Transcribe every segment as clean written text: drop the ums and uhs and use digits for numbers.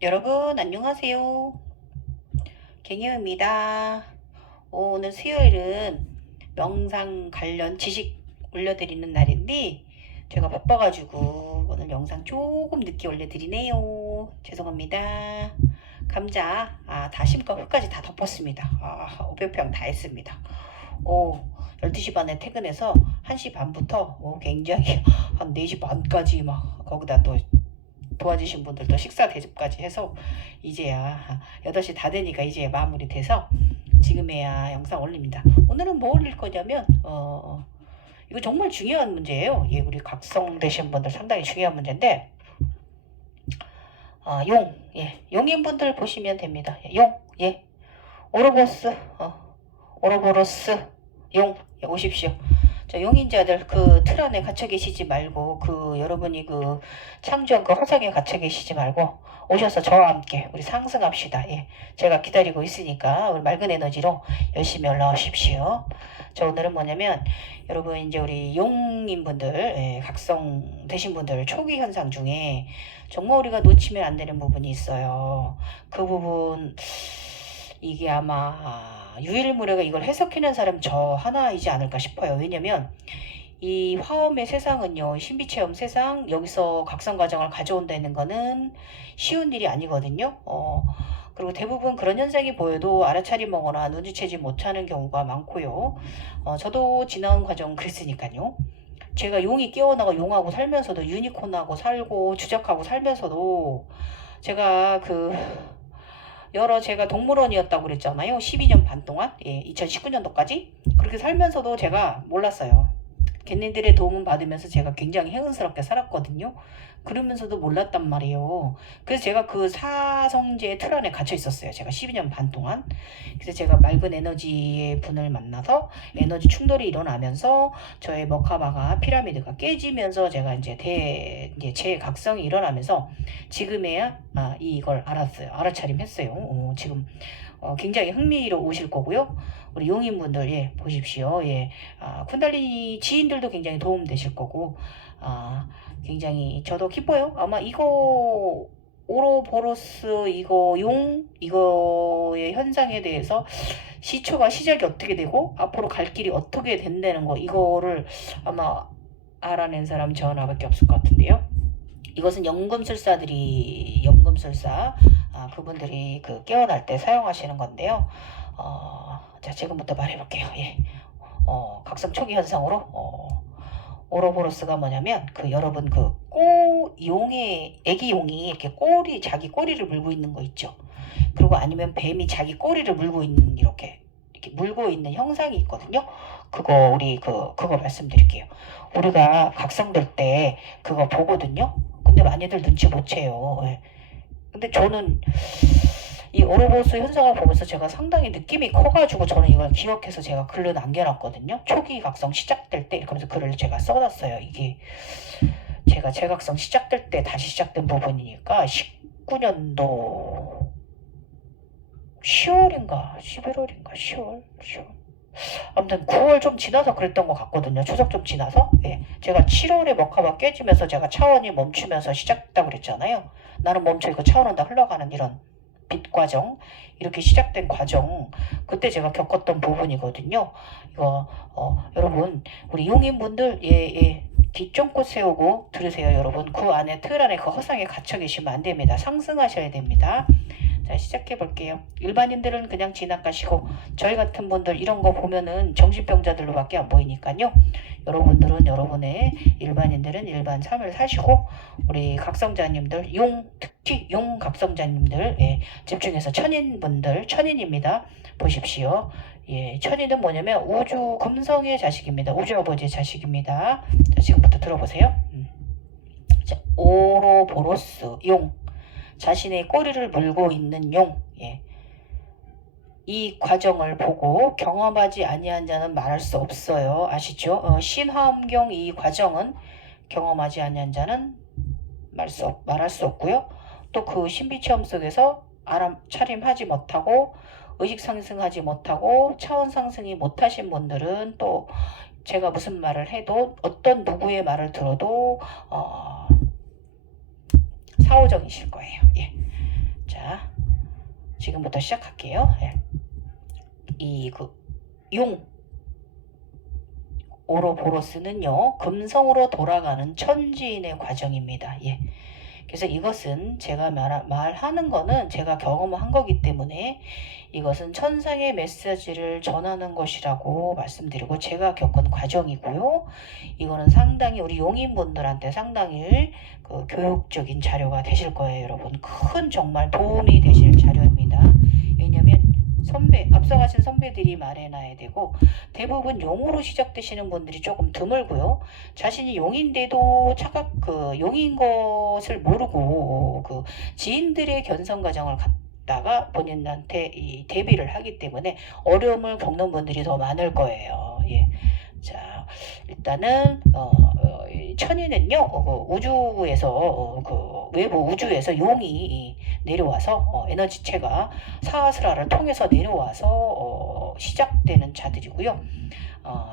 여러분 안녕하세요. 갱이입니다. 오늘 수요일은 명상 관련 지식 올려드리는 날인데 제가 바빠가지고 오늘 영상 조금 늦게 올려드리네요. 죄송합니다. 감자 다 심과 흙까지 다 덮었습니다. 500평 다 했습니다. 12시 반에 퇴근해서 1시 반부터 굉장히 한 4시 반까지 막 거기다 또 도와주신 분들도 식사 대접까지 해서 이제야 8시 다 되니까 이제 마무리돼서 지금에야 영상 올립니다. 오늘은 뭐 올릴 거냐면 이거 정말 중요한 문제예요. 예, 우리 각성 되신 분들 상당히 중요한 문제인데 용인분들 보시면 됩니다. 예, 오로보스, 오로보로스, 오십시오. 자, 용인자들 그 틀 안에 갇혀 계시지 말고 여러분이 창조한 그 화상에 갇혀 계시지 말고 오셔서 저와 함께 우리 상승합시다. 예. 제가 기다리고 있으니까 우리 맑은 에너지로 열심히 올라오십시오. 자, 오늘은 뭐냐면 여러분 이제 우리 용인분들, 각성 되신 분들 초기 현상 중에 정말 우리가 놓치면 안 되는 부분이 있어요. 그 부분 이게 아마 유일무례가 이걸 해석해낸 사람 저 하나이지 않을까 싶어요. 왜냐면 이 화엄의 세상은요, 신비체험 세상, 여기서 각성 과정을 가져온다는 거는 쉬운 일이 아니거든요. 그리고 대부분 그런 현상이 보여도 알아차림먹거나 눈치채지 못하는 경우가 많고요. 저도 지나온 과정 그랬으니까요. 제가 용이 깨어나고 용하고 살면서도 유니콘하고 살고 주작하고 살면서도 제가 제가 동물원이었다고 그랬잖아요. 12년 반 동안. 예, 2019년도까지. 그렇게 살면서도 제가 몰랐어요. 걔네들의 도움을 받으면서 제가 굉장히 행운스럽게 살았거든요. 그러면서도 몰랐단 말이에요. 그래서 제가 그 사성제의 틀 안에 갇혀 있었어요. 제가 12년 반 동안. 그래서 제가 맑은 에너지의 분을 만나서 에너지 충돌이 일어나면서 저의 머카바가 피라미드가 깨지면서 제가 이제 제 각성이 일어나면서 지금에야 이걸 알았어요. 알아차림했어요. 지금 굉장히 흥미로우실 거고요. 우리 용인분들 보십시오. 쿤달리니 지인들도 굉장히 도움되실 거고 굉장히 저도 기뻐요. 아마 이거 오로보로스 이거의 현상에 대해서 시작이 어떻게 되고 앞으로 갈 길이 어떻게 된다는 거 이거를 아마 알아낸 사람 저 하나밖에 없을 것 같은데요. 이것은 연금술사 그분들이 깨어날 때 사용하시는 건데요. 자, 지금부터 말해볼게요. 각성 초기 현상으로 오로보로스가 뭐냐면 여러분 애기 용이 이렇게 자기 꼬리를 물고 있는 거 있죠. 그리고 아니면 뱀이 자기 꼬리를 물고 있는 이렇게 물고 있는 형상이 있거든요. 그거 말씀드릴게요. 우리가 각성될 때 그거 보거든요. 근데 많이들 눈치 못 채요. 예. 근데 저는 이 오로보스 현상을 보면서 제가 상당히 느낌이 커가지고 저는 이걸 기억해서 제가 글로 남겨놨거든요. 초기 각성 시작될 때 이렇게 하면서 글을 제가 써놨어요. 이게 제가 재각성 시작될 때 다시 시작된 부분이니까 19년도 10월인가 11월인가 10월 아무튼 9월 좀 지나서 그랬던 것 같거든요. 추석 좀 지나서. 예. 제가 7월에 머카바 깨지면서 제가 차원이 멈추면서 시작했다고 그랬잖아요. 나는 멈춰 있고 차원은 다 흘러가는 이런 빛 과정, 이렇게 시작된 과정, 그때 제가 겪었던 부분이거든요. 이거 여러분 우리 용인분들 뒷종꽃 세우고 들으세요. 여러분 그 안에 틀 안에 그 허상에 갇혀 계시면 안 됩니다. 상승하셔야 됩니다. 자, 시작해 볼게요. 일반인들은 그냥 지나가시고 저희 같은 분들 이런 거 보면은 정신병자들로밖에 안 보이니까요. 여러분들은 여러분의 일반인들은 일반 삶을 사시고 우리 각성자님들 특히 용 각성자님들 집중해서 천인입니다. 보십시오. 천인은 뭐냐면 우주 금성의 자식입니다. 우주 아버지의 자식입니다. 자, 지금부터 들어보세요. 자, 오로보로스 자신의 꼬리를 물고 있는 이 과정을 보고 경험하지 아니한 자는 말할 수 없어요. 아시죠? 신화엄경 이 과정은 경험하지 아니한 자는 말할 수 없고요. 또 그 신비체험 속에서 차림하지 못하고 의식 상승하지 못하고 차원 상승이 못하신 분들은 또 제가 무슨 말을 해도 어떤 누구의 말을 들어도 사오정이실 거예요. 지금부터 시작할게요. 예. 용 오로보로스는요 금성으로 돌아가는 천지인의 과정입니다. 예. 그래서 이것은 제가 말하는 거는 제가 경험한 거기 때문에 이것은 천상의 메시지를 전하는 것이라고 말씀드리고 제가 겪은 과정이고요. 이거는 상당히 우리 용인분들한테 상당히 그 교육적인 자료가 되실 거예요, 여러분. 큰 정말 도움이 되실 자료입니다. 왜냐면 앞서가신 선배들이 말해놔야 되고 대부분 용으로 시작되시는 분들이 조금 드물고요. 자신이 용인데도 용인 것을 모르고 그 지인들의 견성 과정을 갔다가 본인한테 대비를 하기 때문에 어려움을 겪는 분들이 더 많을 거예요. 예. 자, 일단은 천인은요 우주에서 외부 우주에서 용이 내려와서 에너지체가 사스라를 통해서 내려와서 시작되는 자들이고요.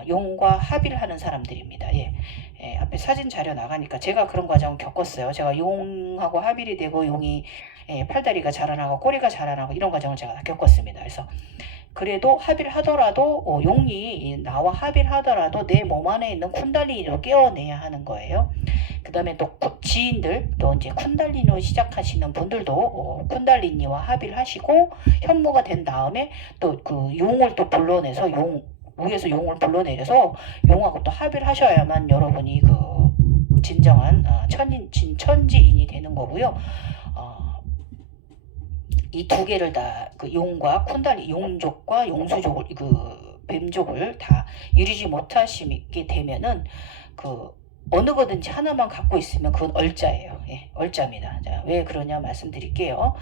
용과 합의를 하는 사람들입니다. 예. 예, 앞에 사진 자료 나가니까 제가 그런 과정을 겪었어요. 제가 용하고 합의이 되고 용이 팔다리가 자라나고 꼬리가 자라나고 이런 과정을 제가 겪었습니다. 그래서 그래도 합의를 하더라도 용이 나와 합의를 하더라도 내 몸 안에 있는 쿤달리니로 깨어내야 하는 거예요. 그 다음에 또 지인들 또 이제 쿤달리니로 시작하시는 분들도 쿤달리니와 합의를 하시고 현무가 된 다음에 또 그 용을 또 불러내서 위에서 용을 불러내려서 용하고 또 합의를 하셔야만 여러분이 그 진정한 천지인이 되는 거고요. 이 두 개를 다 그 용과 쿤달리 용족과 용수족을 그 뱀족을 다 이루지 못하시게 되면은 그 어느 거든지 하나만 갖고 있으면 그건 얼자예요. 예, 얼자입니다. 자, 왜 그러냐 말씀드릴게요.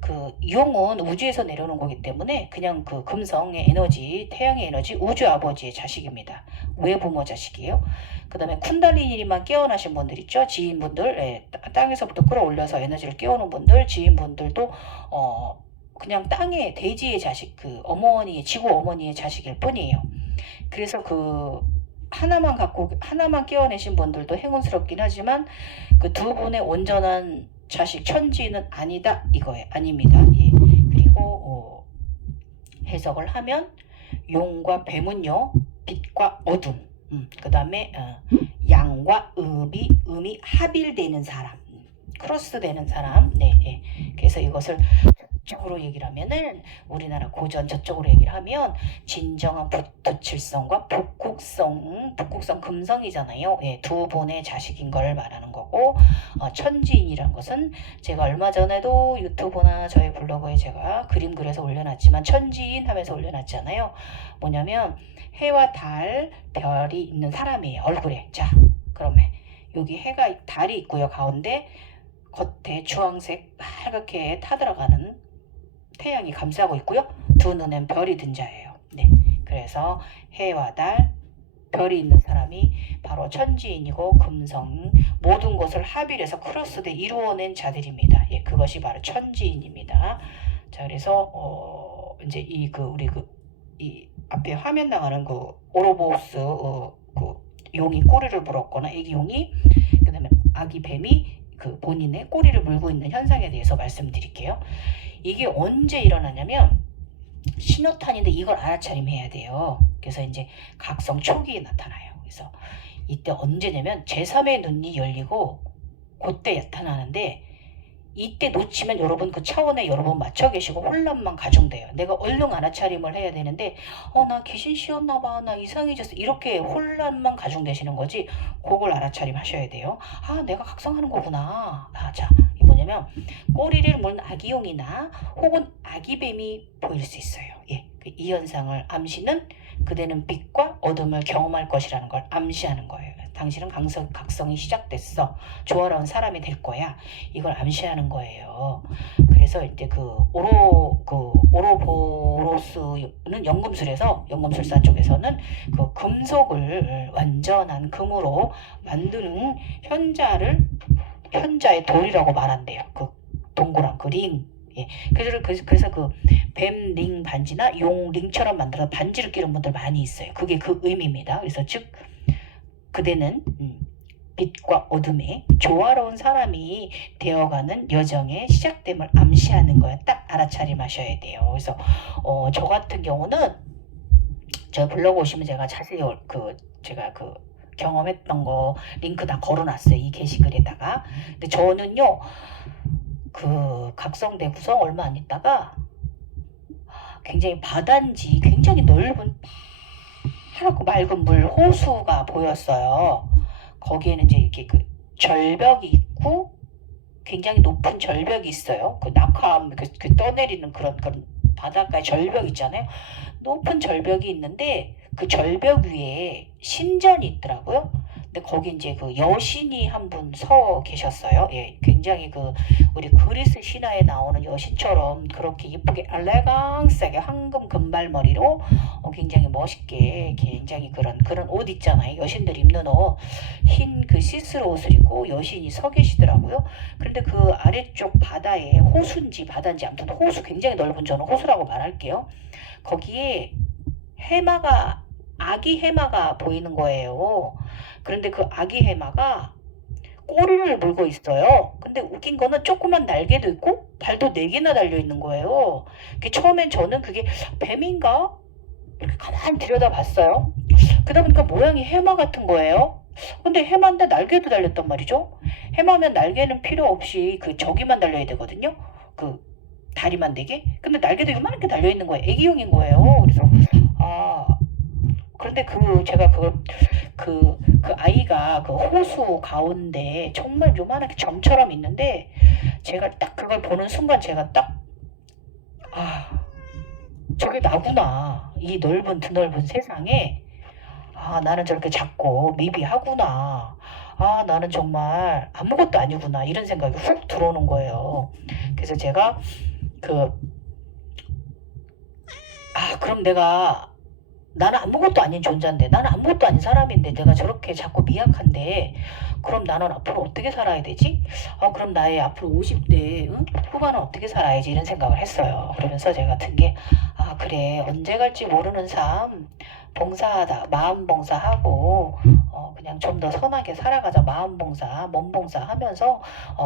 그 용은 우주에서 내려오는 거기 때문에 그냥 그 금성의 에너지, 태양의 에너지, 우주 아버지의 자식입니다. 외부모 자식이에요. 그 다음에 쿤달리니만 깨어나신 분들 있죠. 지인분들, 예, 땅에서부터 끌어올려서 에너지를 깨우는 분들, 지인분들도 그냥 땅의 대지의 자식, 그 어머니의 지구 어머니의 자식일 뿐이에요. 그래서 그 하나만 깨어내신 분들도 행운스럽긴 하지만 그 두 분의 온전한 자식 천지는 아니다 이거예요. 아닙니다. 예. 그리고 해석을 하면 용과 뱀은요 빛과 어둠, 그 다음에 양과 음이 합일되는 사람, 크로스되는 사람. 네, 예. 그래서 이것을 저쪽으로 얘기를 하면은 우리나라 고전 저쪽으로 얘기를 하면 진정한 부칠성과 북극성 금성이잖아요. 예, 두 분의 자식인 걸 말하는 거고 천지인이란 것은 제가 얼마 전에도 유튜브나 저희 블로그에 제가 그림 그려서 올려놨지만 천지인 하면서 올려놨잖아요. 뭐냐면 해와 달 별이 있는 사람이에요. 얼굴에. 자, 그러면 여기 해가 달이 있고요. 가운데 겉에 주황색 빨갛게 타들어가는 태양이 감싸고 있고요. 두 눈엔 별이 든 자예요. 네, 그래서 해와 달, 별이 있는 사람이 바로 천지인이고 금성 모든 것을 합일해서 크로스돼 이루어낸 자들입니다. 예, 그것이 바로 천지인입니다. 자, 그래서 이제 이 앞에 화면 나가는 그 오로보스 그 용이 꼬리를 물었거나 애기 용이 그다음에 아기 뱀이 그 본인의 꼬리를 물고 있는 현상에 대해서 말씀드릴게요. 이게 언제 일어나냐면 신호탄인데 이걸 알아차림해야 돼요. 그래서 이제 각성 초기에 나타나요. 그래서 이때 언제냐면 제3의 눈이 열리고 그때 나타나는데 이때 놓치면 여러분 그 차원에 여러분 맞춰 계시고 혼란만 가중돼요. 내가 얼른 알아차림을 해야 되는데 나 귀신 씌웠나 봐, 나 이상해졌어, 이렇게 혼란만 가중되시는 거지. 그걸 알아차림 하셔야 돼요. 내가 각성하는 거구나. 자, 이 뭐냐면 꼬리를 물은 아기용이나 혹은 아기뱀이 보일 수 있어요. 예, 이 현상을 암시는 그대는 빛과 어둠을 경험할 것이라는 걸 암시하는 거예요. 당신은 각성이 시작됐어. 조화로운 사람이 될 거야. 이걸 암시하는 거예요. 그래서 이제 오로보로스는 연금술사 쪽에서는 그 금속을 완전한 금으로 만드는 현자의 돌이라고 말한대요. 그 동그란 그 링. 예. 그래서 그 뱀 링 반지나 용 링처럼 만들어서 반지를 끼는 분들 많이 있어요. 그게 그 의미입니다. 그래서 즉 그대는 빛과 어둠의 조화로운 사람이 되어가는 여정의 시작됨을 암시하는 거야. 딱 알아차림하셔야 돼요. 그래서 저 같은 경우는 저 블로그 오시면 제가 자세히 제가 경험했던 거 링크 다 걸어놨어요. 이 게시글에다가. 근데 저는요 각성대 구성 얼마 안 있다가 굉장히 바다인지 굉장히 넓은 파랗고 맑은 물 호수가 보였어요. 거기에는 이제 이렇게 절벽이 있고 굉장히 높은 절벽이 있어요. 낙하암 떠내리는 그런 바닷가에 절벽 있잖아요. 높은 절벽이 있는데 그 절벽 위에 신전이 있더라고요. 근데 거기 이제 여신이 한 분 서 계셨어요. 예, 굉장히 우리 그리스 신화에 나오는 여신처럼 그렇게 예쁘게 엘레강스하게 황금 금발머리로 굉장히 멋있게 굉장히 그런 옷 있잖아요. 여신들 입는 옷, 흰 시스루 옷을 입고 여신이 서 계시더라고요. 그런데 그 아래쪽 바다에 호수인지 바다인지 아무튼 호수 굉장히 넓은 저는 호수라고 말할게요. 거기에 아기 해마가 보이는 거예요. 그런데 그 아기 해마가 꼬리를 물고 있어요. 근데 웃긴 거는 조그만 날개도 있고 발도 4개나 달려 있는 거예요. 처음엔 저는 그게 뱀인가? 이렇게 가만히 들여다봤어요. 그러다 보니까 모양이 해마 같은 거예요. 근데 해마인데 날개도 달렸단 말이죠. 해마면 날개는 필요 없이 저기만 달려야 되거든요. 다리만 4개? 근데 날개도 요만하게 달려있는 거예요. 애기용인 거예요. 그래서 그런데 제가 그 아이가 호수 가운데 정말 요만하게 점처럼 있는데 제가 딱 그걸 보는 순간 제가 딱 저게 나구나. 이 드넓은 세상에 나는 저렇게 작고 미비하구나. 나는 정말 아무것도 아니구나. 이런 생각이 훅 들어오는 거예요. 그래서 제가 그럼 나는 아무것도 아닌 존재인데, 나는 아무것도 아닌 사람인데, 내가 저렇게 자꾸 미약한데, 그럼 나는 앞으로 어떻게 살아야 되지? 그럼 나의 앞으로 50대 후반은 어떻게 살아야지? 이런 생각을 했어요. 그러면서 제가 든 게, 그래, 언제 갈지 모르는 삶, 봉사하다, 마음 봉사하고, 그냥 좀 더 선하게 살아가자. 마음 봉사, 몸 봉사 하면서,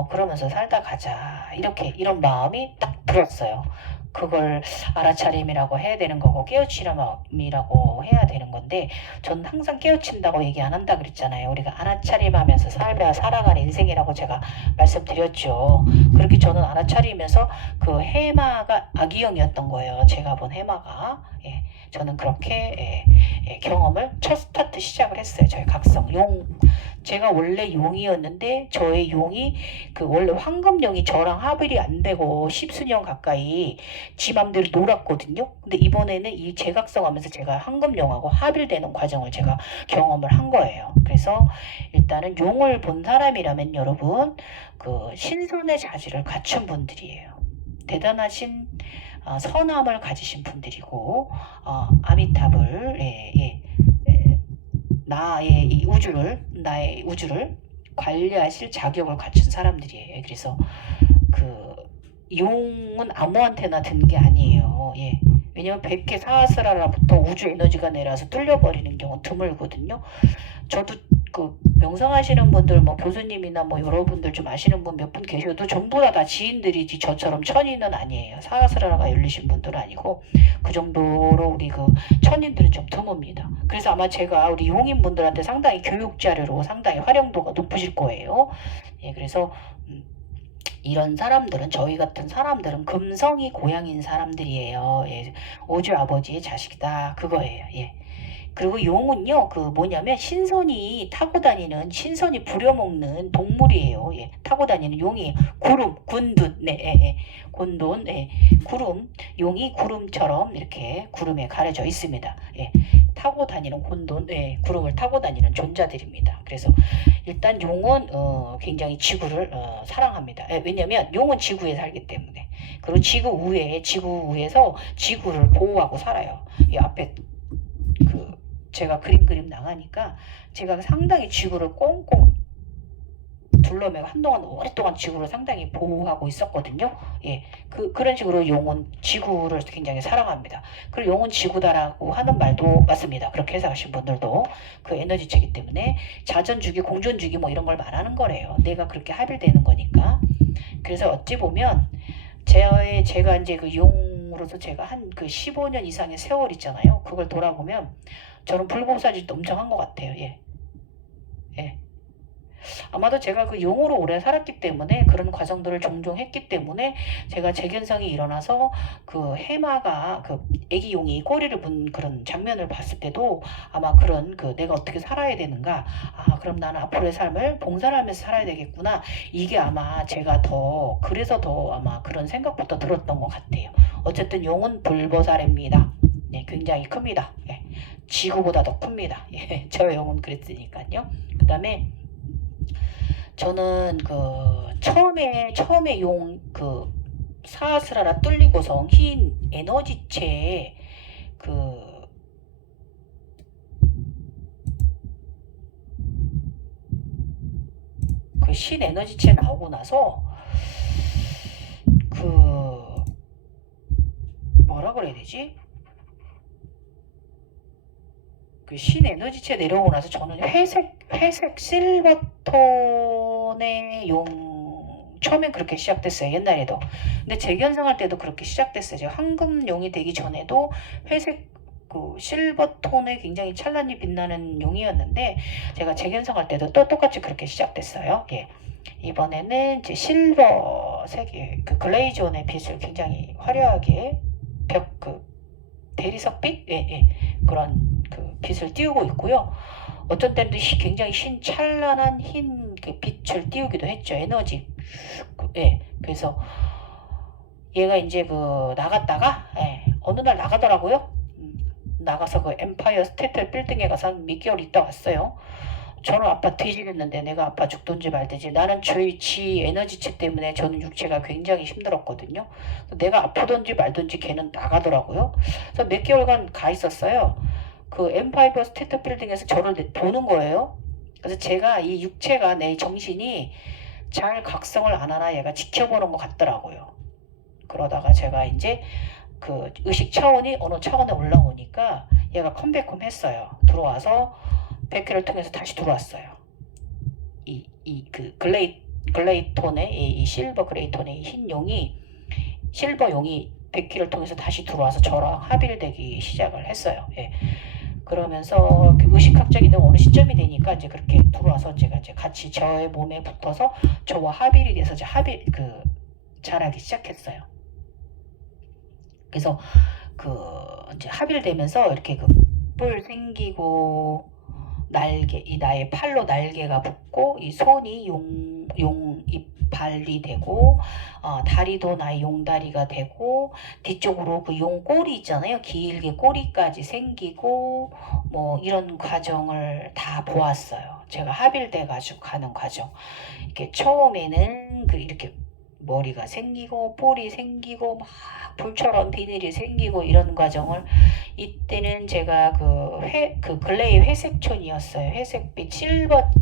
그러면서 살다 가자. 이런 마음이 딱 들었어요. 그걸 알아차림이라고 해야 되는 거고 깨우침이라고 해야 되는 건데 저는 항상 깨우친다고 얘기 안 한다 그랬잖아요. 우리가 알아차림하면서 살아가는 인생이라고 제가 말씀드렸죠. 그렇게 저는 알아차리면서 해마가 아기형이었던 거예요. 제가 본 해마가. 예, 저는 그렇게 경험을 첫 스타트 시작을 했어요. 저의 각성 제가 원래 용이었는데 저의 용이 원래 황금용이 저랑 합일이 안 되고 10수년 가까이 지 맘대로 놀았거든요. 근데 이번에는 이 재각성하면서 제가 황금용하고 합일되는 과정을 제가 경험을 한 거예요. 그래서 일단은 용을 본 사람이라면 여러분 신선의 자질을 갖춘 분들이에요. 대단하신 선함을 가지신 분들이고 아미탑을 나의 우주를 관리하실 자격을 갖춘 사람들이에요. 그래서 용은 아무한테나 든 게 아니에요. 예. 왜냐면 100개 사하스라라부터 우주 에너지가 내려와서 뚫려버리는 경우 드물거든요. 저도 명상하시는 분들 교수님이나 여러분들 좀 아시는 분 몇 분 계셔도 전부 다 지인들이지 저처럼 천인은 아니에요. 사하스라가 열리신 분들은 아니고 그 정도로 우리 천인들은 좀 드뭅니다. 그래서 아마 제가 우리 용인분들한테 상당히 교육 자료로 상당히 활용도가 높으실 거예요. 예, 그래서 이런 사람들은 저희 같은 사람들은 금성이 고향인 사람들이에요. 예, 오주 아버지의 자식이다 그거예요. 예. 그리고 용은요 뭐냐면 신선이 타고 다니는 신선이 부려먹는 동물이에요. 예, 타고 다니는 용이 군둔 곤돈 구름 용이 구름처럼 이렇게 구름에 가려져 있습니다. 예, 타고 다니는 곤돈 구름을 타고 다니는 존재들입니다. 그래서 일단 용은 굉장히 지구를 사랑합니다. 왜냐면 용은 지구에 살기 때문에 그리고 지구 위에서 지구를 보호하고 살아요. 이 앞에 제가 그림 나가니까 제가 상당히 지구를 꽁꽁 둘러매고 한동안 오랫동안 지구를 상당히 보호하고 있었거든요. 예, 그런 식으로 용은 지구를 굉장히 사랑합니다. 그리고 용은 지구다라고 하는 말도 맞습니다. 그렇게 해석하신 분들도 그 에너지체이기 때문에 자전주기, 공존주기 뭐 이런 걸 말하는 거래요. 내가 그렇게 합일되는 거니까. 그래서 어찌 보면 제가 이제 그 용으로서 제가 한 그 15년 이상의 세월 있잖아요. 그걸 돌아보면 저는 불보살질도 엄청 한 것 같아요. 예. 예. 아마도 제가 그 용으로 오래 살았기 때문에 그런 과정들을 종종 했기 때문에 제가 재견성이 일어나서 그 해마가 그 애기 용이 꼬리를 문 그런 장면을 봤을 때도 아마 그런 그 내가 어떻게 살아야 되는가, 아 그럼 나는 앞으로의 삶을 봉사를 하면서 살아야 되겠구나, 이게 아마 제가 더 그래서 더 아마 그런 생각부터 들었던 것 같아요. 어쨌든 용은 불보살입니다. 네, 굉장히 큽니다. 예, 지구보다 더 큽니다. 예, 저 용은 그랬으니까요. 그 다음에 저는 그 처음에 용 그 사스라라 뚫리고성 흰 에너지체에 그 신 에너지체 나오고 나서 그 뭐라 그래야 되지? 그 신 에너지체 내려오고 나서 저는 회색 실버톤의 용 처음엔 그렇게 시작됐어요. 옛날에도. 근데 재견성할 때도 그렇게 시작됐어요. 제가 황금용이 되기 전에도 회색 그 실버톤의 굉장히 찬란히 빛나는 용이었는데 제가 재견성할 때도 또 똑같이 그렇게 시작됐어요. 예. 이번에는 이제 실버색의 그 글레이존의 빛을 굉장히 화려하게 대리석빛? 예, 예. 그런 그 빛을 띄우고 있고요. 어떤 때는 굉장히 찬란한 흰 그 빛을 띄우기도 했죠. 에너지. 예. 그래서 얘가 이제 그 나갔다가 예, 어느 날 나가더라고요. 나가서 그 엠파이어 스테이트 빌딩에 가서 한 몇 개월 있다 왔어요. 저는 아빠 뒤지겠는데 내가 아빠 죽든지 말든지, 나는 지 에너지체 때문에 저는 육체가 굉장히 힘들었거든요. 내가 아프든지 말든지 걔는 나가더라고요. 그래서 몇 개월간 가 있었어요. 그 엠파이어 스테이트 빌딩에서 저를 보는 거예요. 그래서 제가 이 육체가 내 정신이 잘 각성을 안 하나 얘가 지켜보는 것 같더라고요. 그러다가 제가 이제 그 의식 차원이 어느 차원에 올라오니까 얘가 컴백홈 했어요. 들어와서 100회를 통해서 다시 들어왔어요. 그 글레이톤의 이 실버 그레이톤의 흰 용이 실버 용이 100회를 통해서 다시 들어와서 저랑 합일되기 시작을 했어요. 예. 그러면서 그 의식학적인 어느 시점이 되니까 이제 그렇게 들어와서 제가 이제 같이 저의 몸에 붙어서 저와 합일이 돼서 이제 자라기 시작했어요. 그래서 그 이제 합일되면서 이렇게 그 뿔 생기고 이 나의 팔로 날개가 붙고 이 손이 용 이발이 되고 다리도 나의 용다리가 되고 뒤쪽으로 그 용 꼬리 있잖아요. 길게 꼬리까지 생기고 뭐 이런 과정을 다 보았어요. 제가 합일돼 가지고 가는 과정. 이렇게 처음에는 그 이렇게 머리가 생기고 뿔이 생기고 막 불처럼 비늘이 생기고 이런 과정을, 이때는 제가 그 글레이 회색촌이었어요. 회색빛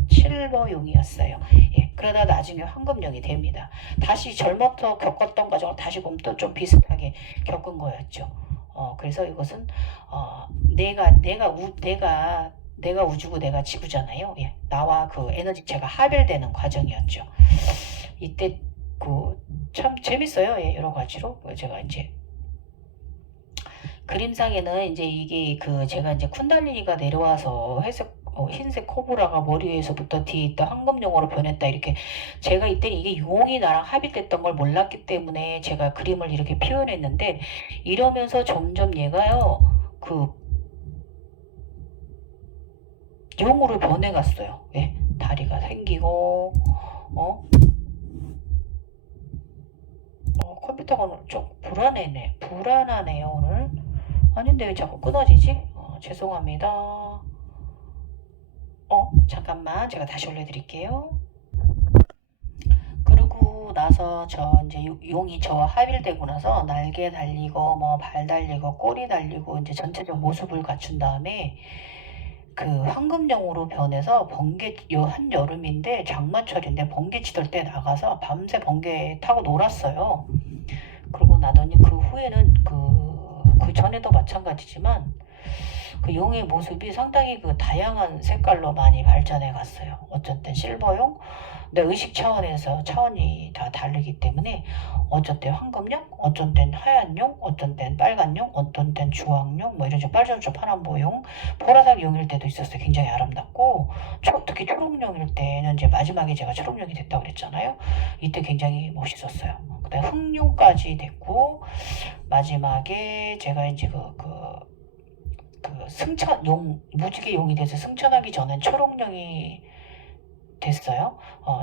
실버용이었어요. 예, 그러다 나중에 황금용이 됩니다. 다시 젊어서 겪었던 과정을 다시 보면 또 좀 비슷하게 겪은 거였죠. 그래서 이것은 내가 우주고 내가 지구잖아요. 예, 나와 그 에너지체가 합일되는 과정이었죠. 이때 참 재밌어요. 예, 여러 가지로. 제가 이제 그림상에는 이제 이게 제가 이제 쿤달리니가 내려와서 흰색 코브라가 머리 위에서부터 뒤에 있다 황금용으로 변했다, 이렇게 제가 이때는 이게 용이 나랑 합일됐던 걸 몰랐기 때문에 제가 그림을 이렇게 표현했는데, 이러면서 점점 얘가요 용으로 변해갔어요. 예, 다리가 생기고 컴퓨터가 오늘 좀 불안하네요 오늘. 아닌데 왜 자꾸 끊어지지? 죄송합니다. 잠깐만 제가 다시 올려드릴게요. 그러고 나서 이제 용이 저와 합일되고 나서 날개 달리고 뭐 발 달리고 꼬리 달리고 이제 전체적 모습을 갖춘 다음에 그 황금령으로 변해서 번개 한여름인데 장마철인데 번개 치돌 때 나가서 밤새 번개 타고 놀았어요. 그러고 나더니 그 후에는 그 전에도 마찬가지지만 그 용의 모습이 상당히 그 다양한 색깔로 많이 발전해 갔어요. 어쩔 땐 실버용, 근데 의식 차원에서 차원이 다 다르기 때문에 어쩔 땐 황금용, 어쩔 땐 하얀용, 어쩔 땐 빨간용, 어쩔 땐 주황용, 뭐 이런 식으로 빨주노초 파란보용, 보라색 용일 때도 있었어요. 굉장히 아름답고 특히 초록용일 때는 이제 마지막에 제가 초록용이 됐다고 그랬잖아요. 이때 굉장히 멋있었어요. 그다음에 흑용까지 됐고 마지막에 제가 이제 승천용 무지개 용이 돼서 승천하기 전엔 초록용이 됐어요.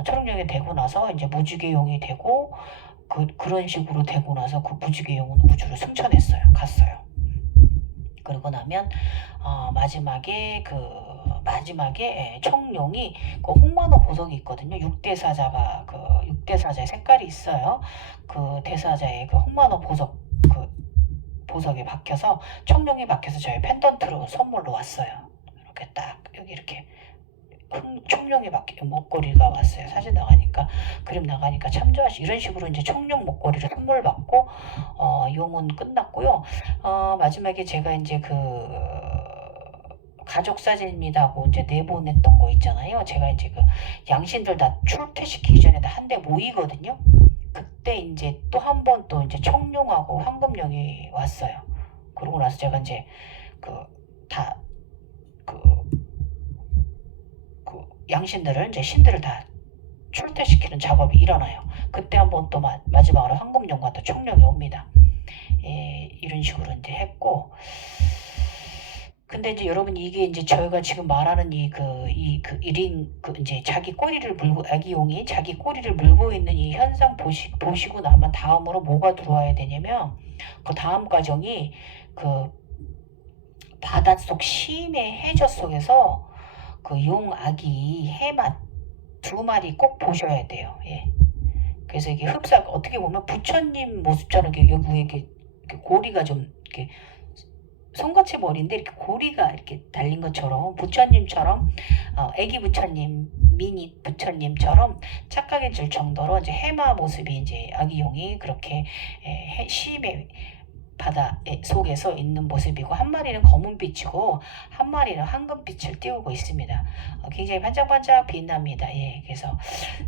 초록용이 되고 나서 이제 무지개용이 되고 그런 식으로 되고 나서 그 무지개용은 우주로 승천했어요. 갔어요. 그러고 나면 마지막에 청룡이 그 홍만호 보석이 있거든요. 6대 사자가 그 6대 사자의 색깔이 있어요. 그 대사자의 그 홍만호 보석 그 보석이 박혀서 청룡이 박혀서 저희 펜던트로 선물로 왔어요. 이렇게 딱 여기 이렇게 청룡이 박힌 목걸이가 왔어요. 사진 나가니까 그림 나가니까 참조하시 이런 식으로 이제 청룡 목걸이를 선물 받고 용은 끝났고요. 마지막에 제가 이제 그 가족 사진이라고 이제 내보냈던 거 있잖아요. 제가 이제 그 양신들 다 출퇴시키기 전에 다 한 대 모이거든요. 그때 이제 또 한 번 또 이제 청룡하고 황금령이 왔어요. 그러고 나서 제가 이제 양신들을 이제 신들을 다 출퇴시키는 작업이 일어나요. 그때 한번 또 마지막으로 황금령과 또 청룡이 옵니다. 이런 식으로 이제 했고, 근데 이제 여러분 이게 이제 저희가 지금 말하는 이제 자기 꼬리를 물고 아기용이 자기 꼬리를 물고 있는 이 현상 보시고 나면 다음으로 뭐가 들어와야 되냐면 그 다음 과정이 그 바닷속 심해 해저 속에서 그 용 아기 해맛 2마리 꼭 보셔야 돼요. 예. 그래서 이게 흡사 어떻게 보면 부처님 모습처럼 여기 이렇게 고리가 좀 이렇게 손같이 머리인데 이렇게 고리가 이렇게 달린 것처럼 부처님처럼 애기 부처님 미니 부처님처럼 착각해질 정도로 이제 해마 모습이 이제 아기용이 그렇게 심해 바다 속에서 있는 모습이고 한 마리는 검은빛이고 한 마리는 황금빛을 띄우고 있습니다. 굉장히 반짝반짝 빛납니다. 예, 그래서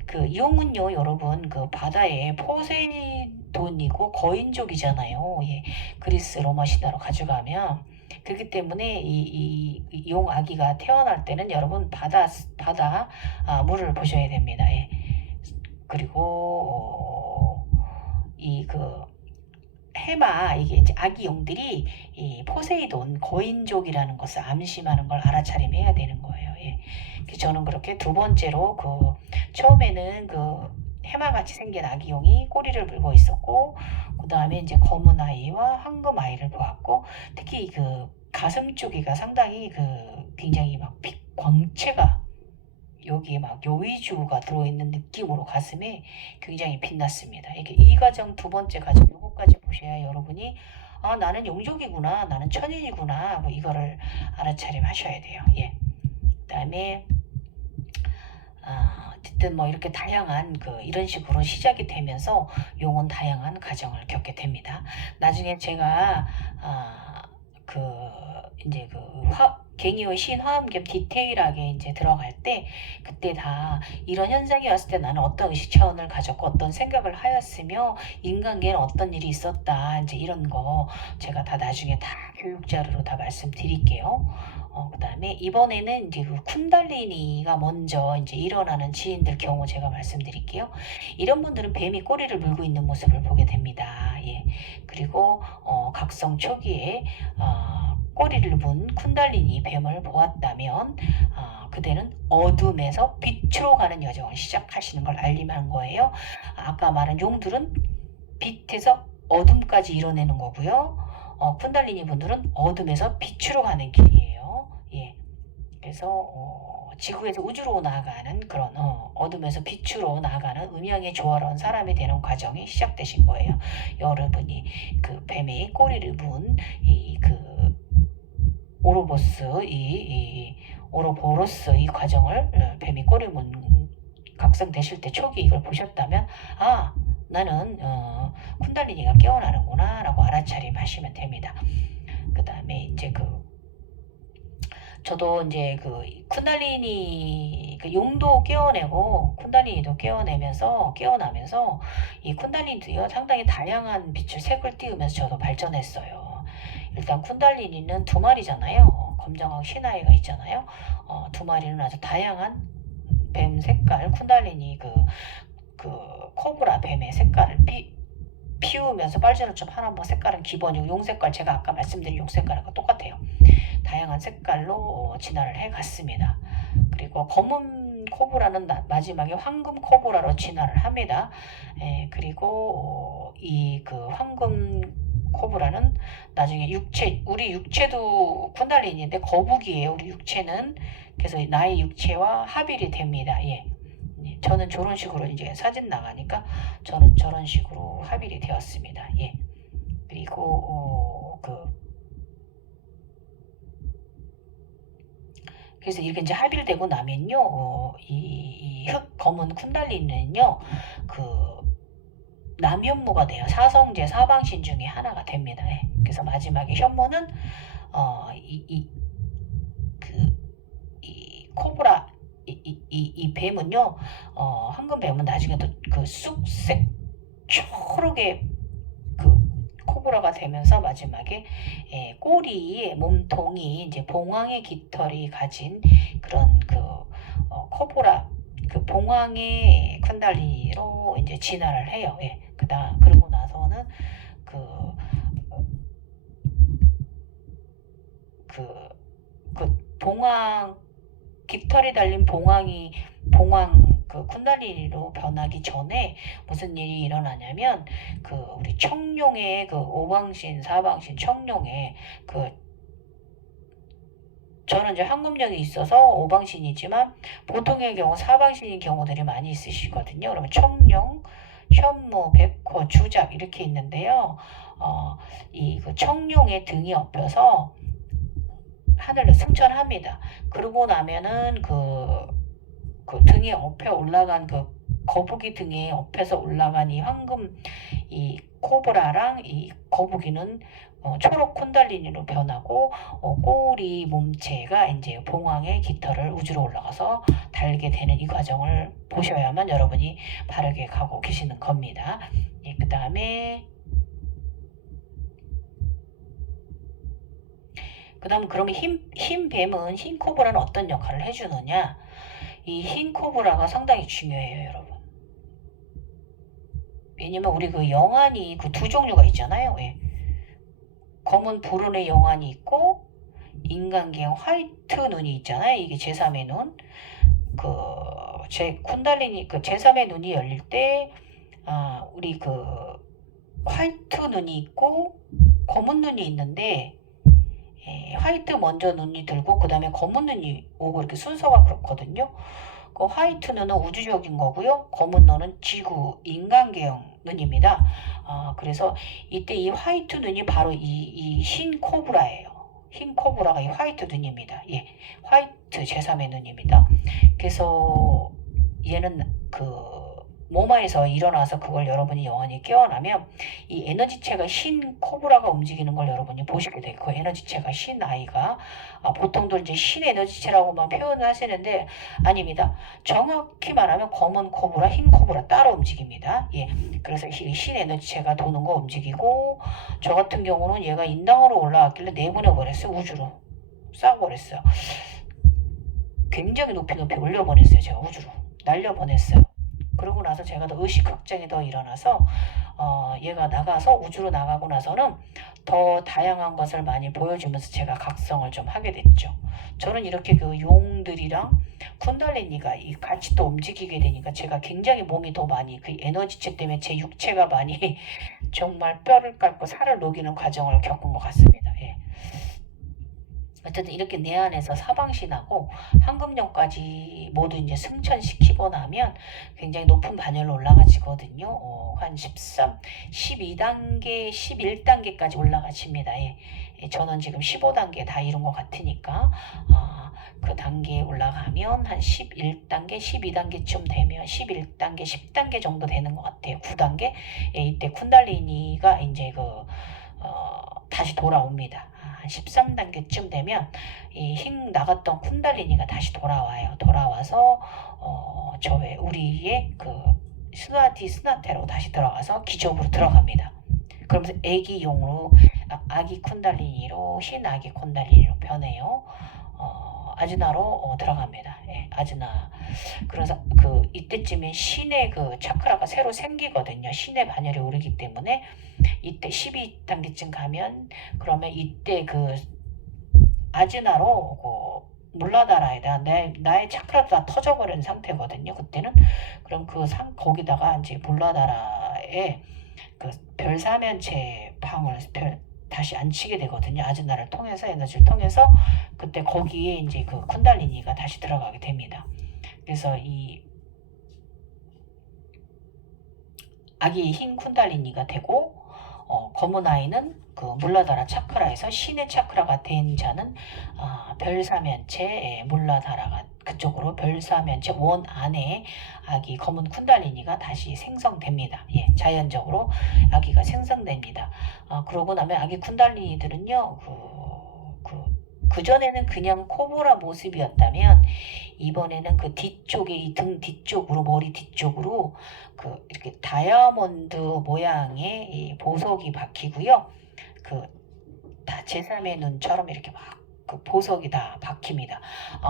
그 용은요, 여러분 그 바다에 포세이돈이고 거인족이잖아요. 예, 그리스 로마 신화로 가져가면 그렇기 때문에 이 용 아기가 태어날 때는 여러분 바다 물을 보셔야 됩니다. 예. 그리고 해마 이게 이제 아기 용들이 이 포세이돈 거인족이라는 것을 암시하는 걸 알아차림해야 되는 거예요. 예. 저는 그렇게 두 번째로 처음에는 해마같이 생긴 아기 용이 꼬리를 물고 있었고 그 다음에 이제 검은 아이와 황금 아이를 보았고 특히 가슴 쪽이가 상당히 굉장히 막 광채가 여기에 막 요위주가 들어있는 느낌으로 가슴에 굉장히 빛났습니다. 이 과정 두 번째 과정 요거까지 보셔야 여러분이 나는 용족이구나 나는 천인이구나 뭐 이거를 알아차림 하셔야 돼요. 예. 그 다음에 어쨌든 뭐 이렇게 다양한 이런 식으로 시작이 되면서 용은 다양한 과정을 겪게 됩니다. 나중에 제가 이제 갱이의 신화음겸 디테일하게 이제 들어갈 때 그때 다 이런 현상이 왔을 때 나는 어떤 의식 차원을 가졌고 어떤 생각을 하였으며 인간계에는 어떤 일이 있었다 이제 이런 거 제가 다 나중에 다 교육 자료로 다 말씀드릴게요. 그 다음에 이번에는 이제 쿤달리니가 먼저 이제 일어나는 지인들 경우 제가 말씀드릴게요. 이런 분들은 뱀이 꼬리를 물고 있는 모습을 보게 됩니다. 예. 그리고 각성 초기에 꼬리를 문 쿤달리니 뱀을 보았다면 그대는 어둠에서 빛으로 가는 여정을 시작하시는 걸 알림한 거예요. 아까 말한 용들은 빛에서 어둠까지 이뤄내는 거고요. 쿤달리니 분들은 어둠에서 빛으로 가는 길이에요. 예. 그래서 지구에서 우주로 나아가는 그런 어둠에서 빛으로 나아가는 음양의 조화로운 사람이 되는 과정이 시작되신 거예요. 여러분이 뱀의 꼬리를 문 오로보스 이 오로보로스 이 과정을 뱀이 꼬리문 각성되실 때 초기 이걸 보셨다면 아 나는 쿤달리니가 깨어나는구나 라고 알아차림하시면 됩니다. 그 다음에 이제 저도 이제 쿤달리니 용도 깨어내고 쿤달리니도 깨어나면서 이 쿤달리니도요 상당히 다양한 빛을 색을 띄우면서 저도 발전했어요. 일단 쿤달리니는 두 마리잖아요. 검정하고 흰아이가 있잖아요. 두 마리는 아주 다양한 뱀 색깔 쿤달리니 코브라 뱀의 색깔을 피우면서 빨주노초 파란보 색깔은 기본이고 용 색깔 제가 아까 말씀드린 용 색깔과 똑같아요. 다양한 색깔로 진화를 해갔습니다. 그리고 검은 코브라는 마지막에 황금 코브라로 진화를 합니다. 그리고 황금 코브라는 나중에 우리 육체도 쿤달리니인데 거북이에요. 우리 육체는 그래서 나의 육체와 합일이 됩니다. 예. 저는 저런 식으로 이제 사진 나가니까 저는 저런 식으로 합일이 되었습니다. 예. 그리고 그래서 이렇게 이제 합일되고 나면요, 이 검은 쿤달리니는요, 남현무가 돼요. 사성제 사방신 중에 하나가 됩니다. 예. 그래서 마지막에 현무는 코브라 이 뱀은요, 황금 뱀은 나중에 또 쑥색 초록의 코브라가 되면서 마지막에 꼬리에 몸통이 이제 봉황의 깃털이 가진 그런 코브라 봉황의 쿤달리니로 이제 진화를 해요. 예. 그러고 나서는 봉황 깃털이 달린 봉황 쿤달리니로 변하기 전에 무슨 일이 일어나냐면 우리 청룡의 오방신 사방신 청룡의 저는 이제 황금령이 있어서 오방신이지만 보통의 경우 사방신인 경우들이 많이 있으시거든요. 그러면 청룡, 현무, 백호, 주작 이렇게 있는데요. 청룡의 등이 엎여서 하늘로 승천합니다. 그러고 나면은 등에 엎여 올라간 거북이 등에 엎여서 올라간 이 황금 이 코브라랑 이 거북이는 초록 쿤달리니로 변하고 꼬리 몸체가 이제 봉황의 깃털을 우주로 올라가서 달게 되는 이 과정을 보셔야만 여러분이 바르게 가고 계시는 겁니다. 예, 그 다음에 그러면 흰 뱀은 흰 코브라는 어떤 역할을 해주느냐? 이 흰 코브라가 상당히 중요해요, 여러분. 왜냐면 우리 영안이 두 종류가 있잖아요. 예. 검은 불운의 영안이 있고 인간계형 화이트 눈이 있잖아요. 이게 제3의 눈. 쿤달리니 제3의 눈이 열릴 때 우리 화이트 눈이 있고 검은 눈이 있는데 화이트 먼저 눈이 들고 그 다음에 검은 눈이 오고 이렇게 순서가 그렇거든요. 화이트 눈은 우주적인 거고요. 검은 눈은 지구 인간계형 눈입니다. 그래서 이때 이 화이트 눈이 바로 이 흰 코브라예요. 흰 코브라가 이 화이트 눈입니다. 예, 화이트 제3의 눈입니다. 그래서 얘는 모마에서 일어나서 그걸 여러분이 영원히 깨어나면 이 에너지체가 흰 코브라가 움직이는 걸 여러분이 보시게 돼요. 그 에너지체가 흰 아이가 보통들 이제 흰 에너지체라고만 표현을 하시는데 아닙니다. 정확히 말하면 검은 코브라, 흰 코브라 따로 움직입니다. 예, 그래서 흰 에너지체가 도는 거 움직이고 저 같은 경우는 얘가 인당으로 올라왔길래 내보내버렸어요. 우주로 쏴버렸어요. 굉장히 높이 올려보냈어요. 제가 우주로 날려보냈어요. 그러고 나서 제가 더 의식 확장이 더 일어나서 얘가 나가서 우주로 나가고 나서는 더 다양한 것을 많이 보여주면서 제가 각성을 좀 하게 됐죠. 저는 이렇게 용들이랑 쿤달리니가 같이 또 움직이게 되니까 제가 굉장히 몸이 더 많이 에너지체 때문에 제 육체가 많이 정말 뼈를 깎고 살을 녹이는 과정을 겪은 것 같습니다. 예. 어쨌든 이렇게 내 안에서 사방신하고 황금령까지 모두 이제 승천시키고 나면 굉장히 높은 반열로 올라가지거든요. 한 12단계, 11단계까지 올라가십니다. 예. 저는 지금 15단계 다 이룬 것 같으니까 그 단계에 올라가면 한 11단계, 12단계쯤 되면 11단계, 10단계 정도 되는 것 같아요. 9단계? 이때 쿤달리니가 이제 다시 돌아옵니다. 한 13단계쯤 되면 이 힘 나갔던 쿤달리니가 다시 돌아와요. 돌아와서 우리의 스나티 스나테로 다시 들어가서 기적으로 들어갑니다. 그러면서 애기용으로 아기 쿤달리니로 신아기 쿤달리니로 변해요. 아즈나로 들어갑니다. 예, 아즈나. 그래서 이때쯤에 신의 차크라가 새로 생기거든요. 신의 반열에 오르기 때문에 이때 12단계쯤 가면 그러면 이때 아즈나로 물라다라에다 나의 차크라도 다 터져버린 상태거든요. 그때는 그럼 거기다가 이제 물라다라에 별사면체 방을 다시 안치게 되거든요. 아즈나를 통해서 에너지를 통해서 그때 거기에 이제 쿤달리니가 다시 들어가게 됩니다. 그래서 이 아기 흰 쿤달리니가 되고 검은 아이는 물라다라 차크라에서 신의 차크라가 된 자는 별사면체 물라다라가 그쪽으로 별사면체 원 안에 아기 검은 쿤달리니가 다시 생성됩니다. 예, 자연적으로 아기가 생성됩니다. 그러고 나면 아기 쿤달리니들은요, 그전에는 그냥 코브라 모습이었다면 이번에는 뒤쪽에 이 등 뒤쪽으로 머리 뒤쪽으로 이렇게 다이아몬드 모양의 이 보석이 박히고요. 다 제3의 눈처럼 이렇게 막 보석이 다 박힙니다.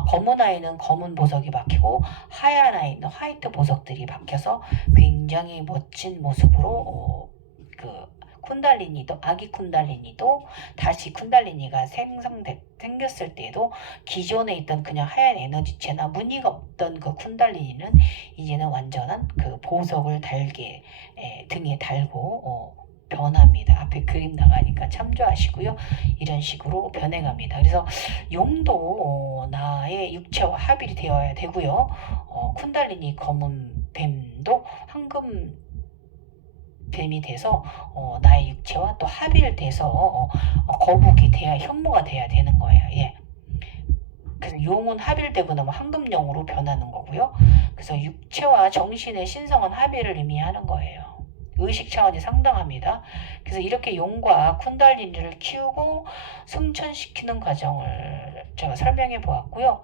검은 아이는 검은 보석이 박히고 하얀 아이는 화이트 보석들이 박혀서 굉장히 멋진 모습으로 쿤달리니도 아기 쿤달리니도 다시 쿤달리니가 생겼을 때에도 기존에 있던 그냥 하얀 에너지체나 무늬가 없던 쿤달리니는 이제는 완전한 보석을 등에 달고 변합니다. 앞에 그림 나가니까 참조하시고요. 이런 식으로 변해갑니다. 그래서 용도 나의 육체와 합일이 되어야 되고요. 쿤달리니 검은 뱀도 황금 뱀이 돼서 나의 육체와 또 합일돼서 거북이 돼야 현무가 돼야 되는 거예요. 예. 그래서 용은 합일되고 나면 황금용으로 변하는 거고요. 그래서 육체와 정신의 신성한 합일을 의미하는 거예요. 의식 차원이 상당합니다. 그래서 이렇게 용과 쿤달리니를 키우고 승천시키는 과정을 제가 설명해 보았고요.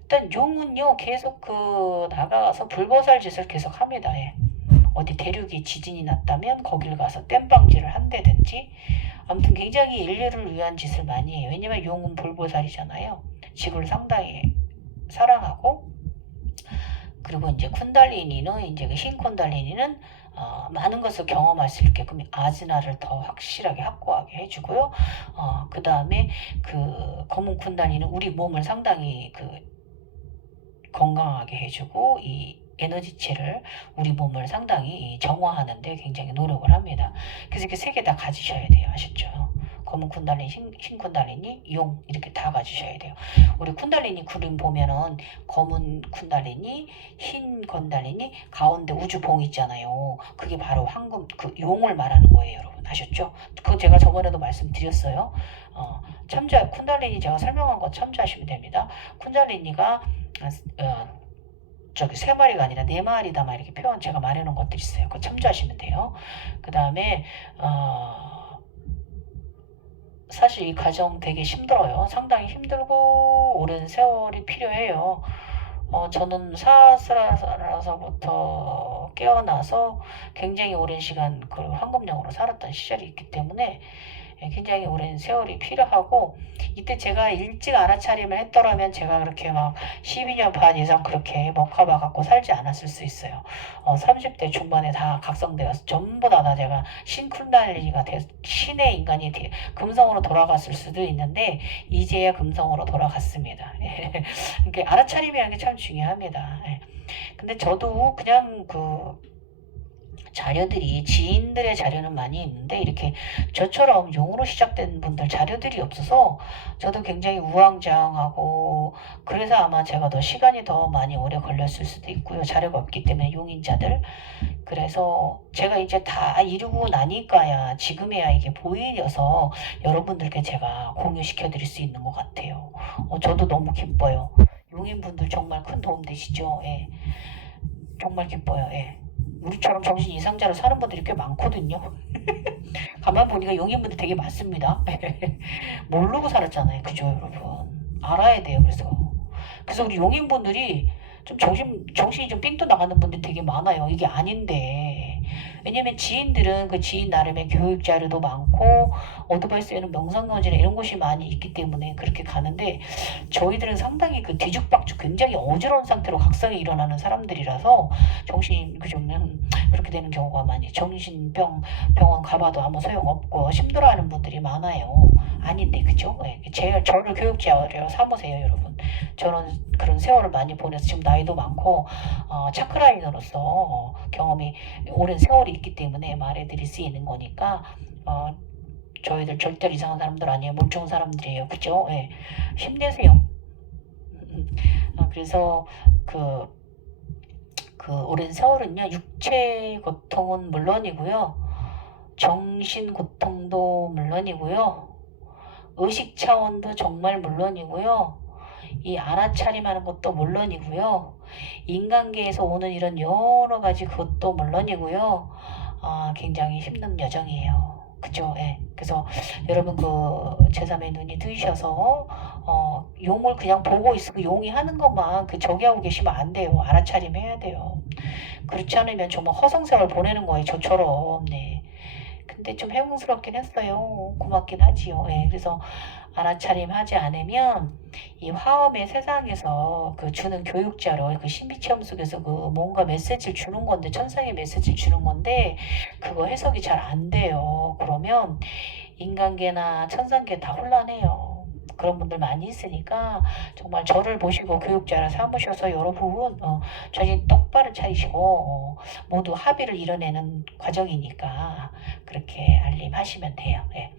일단 용은요 계속 나가서 불보살 짓을 계속 합니다. 예. 어디 대륙에 지진이 났다면 거길 가서 땜빵질을 한다든지 아무튼 굉장히 인류를 위한 짓을 많이 해요. 왜냐면 용은 불보살이잖아요. 지구를 상당히 사랑하고 그리고 이제 쿤달리니는 이제 흰 쿤달리니는 많은 것을 경험할 수 있게끔 아즈나를 더 확실하게 확고하게 해주고요. 그 다음에 검은 쿤달리니는 우리 몸을 상당히 건강하게 해주고 이 에너지체를 우리 몸을 상당히 정화하는데 굉장히 노력을 합니다. 그래서 이렇게 세 개 다 가지셔야 돼요. 아셨죠? 검은 쿤달리니, 흰 쿤달리니, 용 이렇게 다 가지셔야 돼요. 우리 쿤달리니 그림 보면은 검은 쿤달리니, 흰 쿤달리니, 가운데 우주봉 있잖아요. 그게 바로 황금 용을 말하는 거예요, 여러분. 아셨죠? 그거 제가 저번에도 말씀드렸어요. 쿤달리니 제가 설명한 거 참조하시면 됩니다. 쿤달리니가 세 마리가 아니라 네 마리다 막 이렇게 표현 제가 말해놓은 것들이 있어요. 그거 참조하시면 돼요. 그 다음에 사실 이 과정 되게 힘들어요. 상당히 힘들고 오랜 세월이 필요해요. 저는 사스라서부터 깨어나서 굉장히 오랜 시간 황금령으로 살았던 시절이 있기 때문에 굉장히 오랜 세월이 필요하고 이때 제가 일찍 알아차림을 했더라면 제가 그렇게 막 12년 반 이상 그렇게 먹혀봐 갖고 살지 않았을 수 있어요. 30대 중반에 다 각성되어서 전부 다 제가 신쿤달리니가 신의 인간이 금성으로 돌아갔을 수도 있는데 이제야 금성으로 돌아갔습니다. 그러니까 알아차림이라는 게 참 중요합니다. 근데 저도 그냥 자료들이 지인들의 자료는 많이 있는데 이렇게 저처럼 용으로 시작된 분들 자료들이 없어서 저도 굉장히 우왕좌왕하고 그래서 아마 제가 더 시간이 더 많이 오래 걸렸을 수도 있고요. 자료가 없기 때문에 용인자들. 그래서 제가 이제 다 이루고 나니까야 지금에야 이게 보이려서 여러분들께 제가 공유시켜 드릴 수 있는 것 같아요. 저도 너무 기뻐요. 용인분들 정말 큰 도움 되시죠? 예. 정말 기뻐요. 예. 우리처럼 정신 이상자로 사는 분들이 꽤 많거든요. 가만 보니까 용인분들 되게 많습니다. 모르고 살았잖아요. 그죠, 여러분? 알아야 돼요. 그래서 우리 용인분들이 좀 정신이 좀 삥도 나가는 분들 되게 많아요. 이게 아닌데. 왜냐면 지인들은 그 지인 나름의 교육 자료도 많고, 어드바이스에는 명상너지나 이런 곳이 많이 있기 때문에 그렇게 가는데, 저희들은 상당히 그 뒤죽박죽 굉장히 어지러운 상태로 각성이 일어나는 사람들이라서, 그좀 그렇게 되는 경우가 많이, 병원 가봐도 아무 소용없고, 힘들어하는 분들이 많아요. 아닌데, 그죠? 네. 저를 교육자로 삼으세요, 여러분. 저는 그런 세월을 많이 보내서 지금 나이도 많고 차크라이너로서 경험이 오랜 세월이 있기 때문에 말해드릴 수 있는 거니까 저희들 절대 이상한 사람들 아니에요. 멀쩡한 사람들이에요. 그죠? 예. 힘내세요. 그래서 그 오랜 세월은요. 육체 고통은 물론이고요. 정신 고통도 물론이고요. 의식 차원도 정말 물론이고요. 이 알아차림하는 것도 물론이고요. 인간계에서 오는 이런 여러 가지 그것도 물론이고요. 굉장히 힘든 여정이에요. 그죠? 예. 그래서 여러분 그 제3의 눈이 뜨이셔서 용을 그냥 보고 있어. 그 용이 하는 것만 그 저기하고 계시면 안 돼요. 알아차림해야 돼요. 그렇지 않으면 정말 허송세월 보내는 거예요. 저처럼. 네. 근데 좀 해몽스럽긴 했어요. 고맙긴 하지요. 예. 그래서 알아차림하지 않으면 이 화엄의 세상에서 그 주는 교육자로 그 신비체험 속에서 그 뭔가 메시지를 주는 건데 천상의 메시지를 주는 건데 그거 해석이 잘 안 돼요. 그러면 인간계나 천상계 다 혼란해요. 그런 분들 많이 있으니까 정말 저를 보시고 교육자라 삼으셔서 여러분 정신 똑바로 차리시고 모두 합의를 이뤄내는 과정이니까 그렇게 알림하시면 돼요. 예.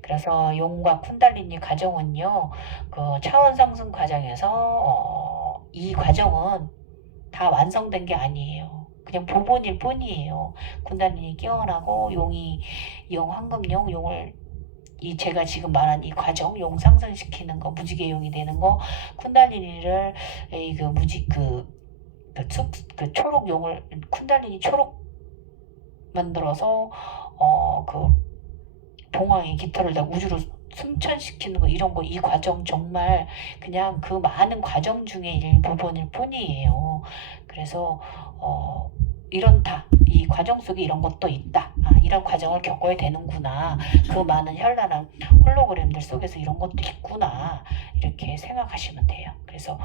그래서 용과 쿤달리니 과정은요, 그 차원 상승 과정에서 이 과정은 다 완성된 게 아니에요. 그냥 부분일 뿐이에요. 쿤달리니 깨어나고 용 황금용 용을 제가 지금 말한 이 과정, 용 상승시키는 거, 무지개 용이 되는 거, 쿤달리니를 그 초록 용을 쿤달리니 초록 만들어서 그 봉황의 깃털을 다 우주로 승천시키는 거 이런 거 이 과정 정말 그냥 그 많은 과정 중에 일부분일 뿐이에요. 그래서 이 과정 속에 이런 것도 있다. 이런 과정을 겪어야 되는구나. 그 많은 현란한 홀로그램들 속에서 이런 것도 있구나. 이렇게 생각하시면 돼요. 그래서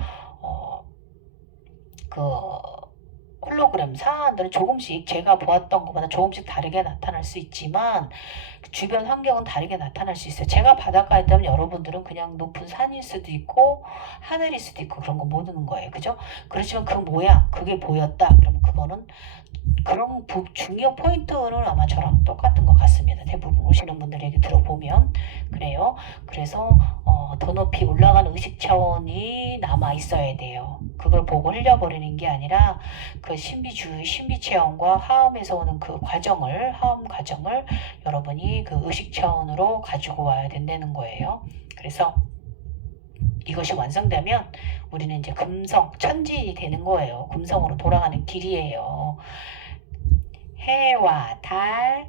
그 홀로그램 사안들은 조금씩 제가 보았던 것보다 조금씩 다르게 나타날 수 있지만 주변 환경은 다르게 나타날 수 있어요. 제가 바닷가에 있다면 여러분들은 그냥 높은 산일 수도 있고 하늘일 수도 있고 그런 거 모르는 거예요. 그죠? 그렇지만 그 모양 그게 보였다. 그러면 그거는 그런 중요 포인트는 아마 저랑 똑같은 것 같습니다. 대부분 오시는 분들 얘기 들어보면 그래요. 그래서 더 높이 올라가는 의식 차원이 남아 있어야 돼요. 그걸 보고 흘려버리는 게 아니라 그 신비 체험과 화엄에서 오는 그 화엄 과정을 여러분이 그 의식 차원으로 가지고 와야 된다는 거예요. 그래서 이것이 완성되면 우리는 이제 천지인이 되는 거예요. 금성으로 돌아가는 길이에요. 해와 달,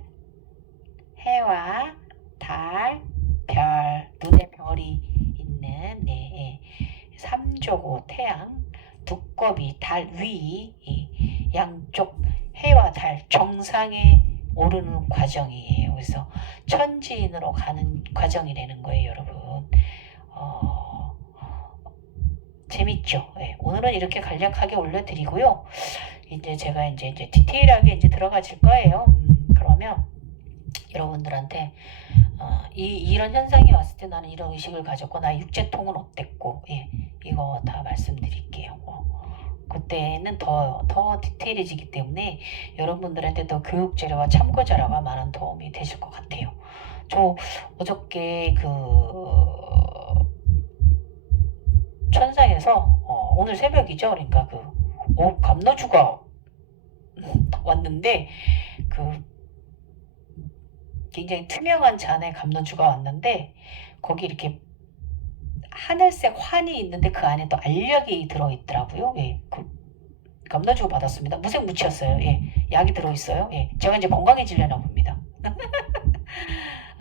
별, 눈에 별이 있는 삼조고 태양, 두꺼비, 달 위, 양쪽 해와 달 정상에 오르는 과정이에요. 그래서 천지인으로 가는 과정이 되는 거예요, 여러분. 재밌죠? 네, 오늘은 이렇게 간략하게 올려드리고요. 이제 제가 이제 디테일하게 들어가질 거예요. 그러면 여러분들한테 이런 현상이 왔을 때 나는 이런 의식을 가졌고 나 육체통은 어땠고 이거 다 말씀드릴게요. 그때 때는 더 디테일해지기 때문에 여러분들한테 더 교육 자료와 참고 자료가 많은 도움이 되실 것 같아요. 저 어저께 그 천상에서 오늘 새벽이죠. 그러니까 그 감로주가 왔는데 그 굉장히 투명한 잔에 감로주가 왔는데 거기 이렇게 하늘색 환이 있는데 그 안에 또 알약이 들어있더라고요. 예, 그 감로주 받았습니다. 무색무취였어요. 예, 약이 들어있어요. 예, 제가 이제 건강해지려나 봅니다.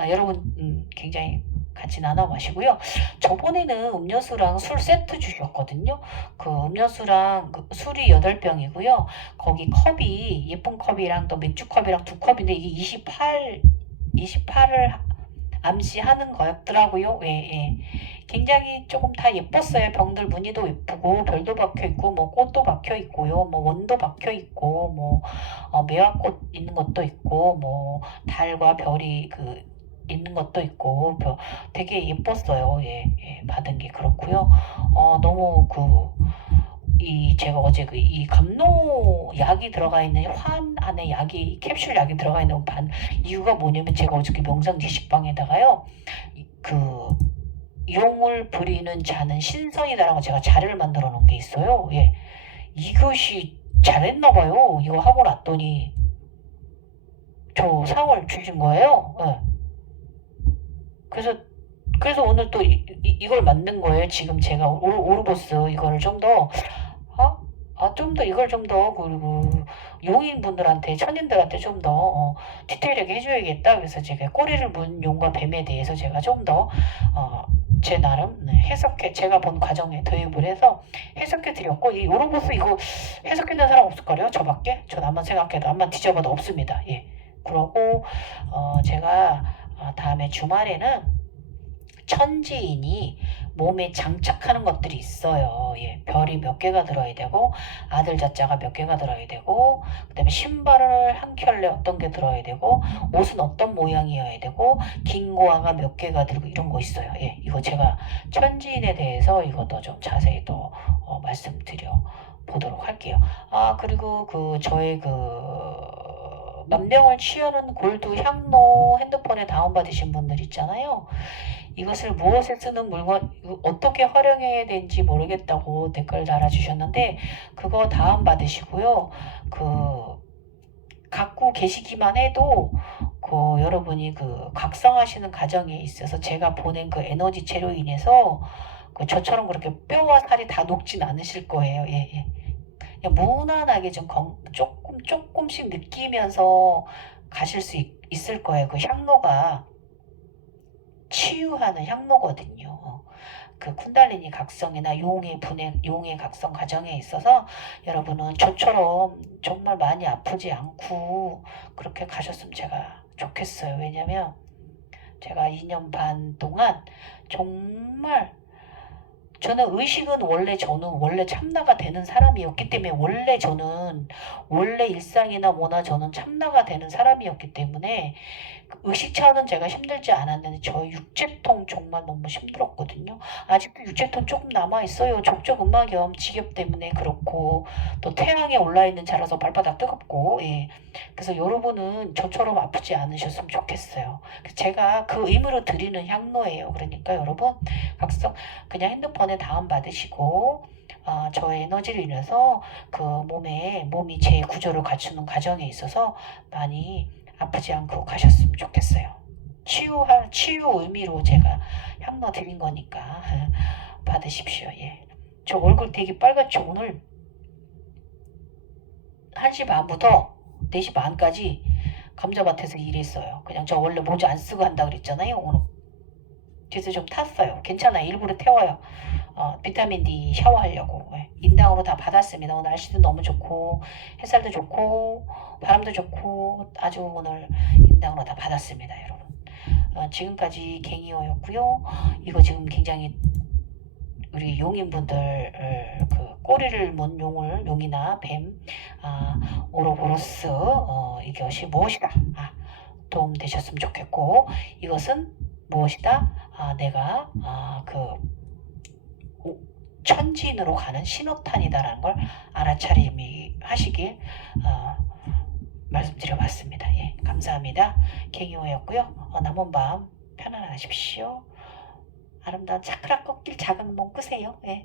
여러분 굉장히 같이 나눠 마시고요. 저번에는 음료수랑 술 세트 주셨거든요. 그 음료수랑 그 술이 8병이고요. 거기 컵이 예쁜 컵이랑 또 맥주 컵이랑 두 컵인데 이게 28을 암시하는 거였더라고요. 예, 예. 굉장히 조금 다 예뻤어요. 병들 무늬도 예쁘고 별도 박혀 있고 뭐 꽃도 박혀 있고요. 뭐 원도 박혀 있고 뭐 매화꽃 있는 것도 있고 뭐 달과 별이 그 있는 것도 있고 되게 예뻤어요. 예, 예, 받은 게 그렇고요. 너무 제가 어제 이 감로 약이 들어가 있는 환 안에 약이 캡슐 약이 들어가 있는 이유가 뭐냐면 제가 어저께 명상 지식방에다가요 그 용을 부리는 자는 신선이다라고 제가 자료를 만들어 놓은 게 있어요. 예, 이것이 잘했나 봐요. 이거 하고 났더니 저 상을 주신 거예요. 예. 그래서 오늘 또 이걸 만든 거예요. 지금 제가 오르보스 이거를 좀 더 좀 더 이걸 좀 더 그리고 용인분들한테 천인들한테 좀 더 디테일하게 해줘야겠다. 그래서 제가 꼬리를 문 용과 뱀에 대해서 제가 좀 더 제 나름 제가 본 과정에 도입을 해서 해석해 드렸고 이 오로보스 이거 해석해낸 사람 없을걸요? 저밖에? 전 암만 생각해도 암만 뒤져봐도 없습니다. 예. 그러고 제가 다음에 주말에는 천지인이 몸에 장착하는 것들이 있어요. 예, 별이 몇 개가 들어야 되고 아들 자자가 몇 개가 들어야 되고 그다음에 신발을 한 켤레 어떤 게 들어야 되고 옷은 어떤 모양이어야 되고 긴 고아가 몇 개가 들고 이런 거 있어요. 예, 이거 제가 천지인에 대해서 이것도 좀 자세히 또 말씀드려 보도록 할게요. 그리고 저의 만병을 치유하는 골드 향로 핸드폰에 다운받으신 분들 있잖아요. 이것을 무엇에 쓰는 물건, 어떻게 활용해야 되는지 모르겠다고 댓글 달아주셨는데 그거 다운받으시고요. 갖고 계시기만 해도 여러분이 각성하시는 과정에 있어서 제가 보낸 에너지체로 인해서 저처럼 그렇게 뼈와 살이 다 녹진 않으실 거예요. 예, 예. 그냥 무난하게 좀 조금씩 느끼면서 가실 수 있을 거예요. 그 향로가 치유하는 향로거든요. 쿤달리니 각성이나 용의 각성 과정에 있어서 여러분은 저처럼 정말 많이 아프지 않고 그렇게 가셨으면 제가 좋겠어요. 왜냐면 제가 2년 반 동안 정말 저는 저는 원래 참나가 되는 사람이었기 때문에 원래 일상이나 뭐나 저는 참나가 되는 사람이었기 때문에 의식 차원은 제가 힘들지 않았는데 저 육체통 정말 너무 힘들었거든요. 아직도 육체통 조금 남아있어요. 족저근막염 지겹 때문에 그렇고 또 태양에 올라있는 자라서 발바닥 뜨겁고 예. 그래서 여러분은 저처럼 아프지 않으셨으면 좋겠어요. 제가 그 의무로 드리는 향로예요. 그러니까 여러분 각성 그냥 핸드폰에 다운받으시고 저의 에너지를 인해서 몸이 제 구조를 갖추는 과정에 있어서 많이 아프지 않고 가셨으면 좋겠어요. 치유 의미로 제가 향로 드린 거니까 받으십시오. 예. 저 얼굴 되게 빨갛죠. 오늘 1시 반부터 4시 반까지 감자밭에서 일했어요. 그냥 저 원래 모자 안 쓰고 한다 그랬잖아요. 오늘 그래서 좀 탔어요. 괜찮아요. 일부러 태워요. 비타민 D 샤워하려고. 예. 인당으로 다 받았습니다. 오늘 날씨도 너무 좋고 햇살도 좋고 바람도 좋고 아주 오늘 인당으로 다 받았습니다. 여러분. 지금까지 갱이어였고요. 이거 지금 굉장히 우리 용인분들 꼬리를 문 용이나 뱀 오로보로스 이것이 무엇이다 도움 되셨으면 좋겠고 이것은 무엇이다 내가 항진으로 가는 신호탄이다라는 걸 알아차림이 하시길 말씀드려봤습니다. 예, 감사합니다. 갱이호였고요. 남은 밤 편안하십시오. 아름다운 차크라 꺾길 작은 몸 끄세요. 예.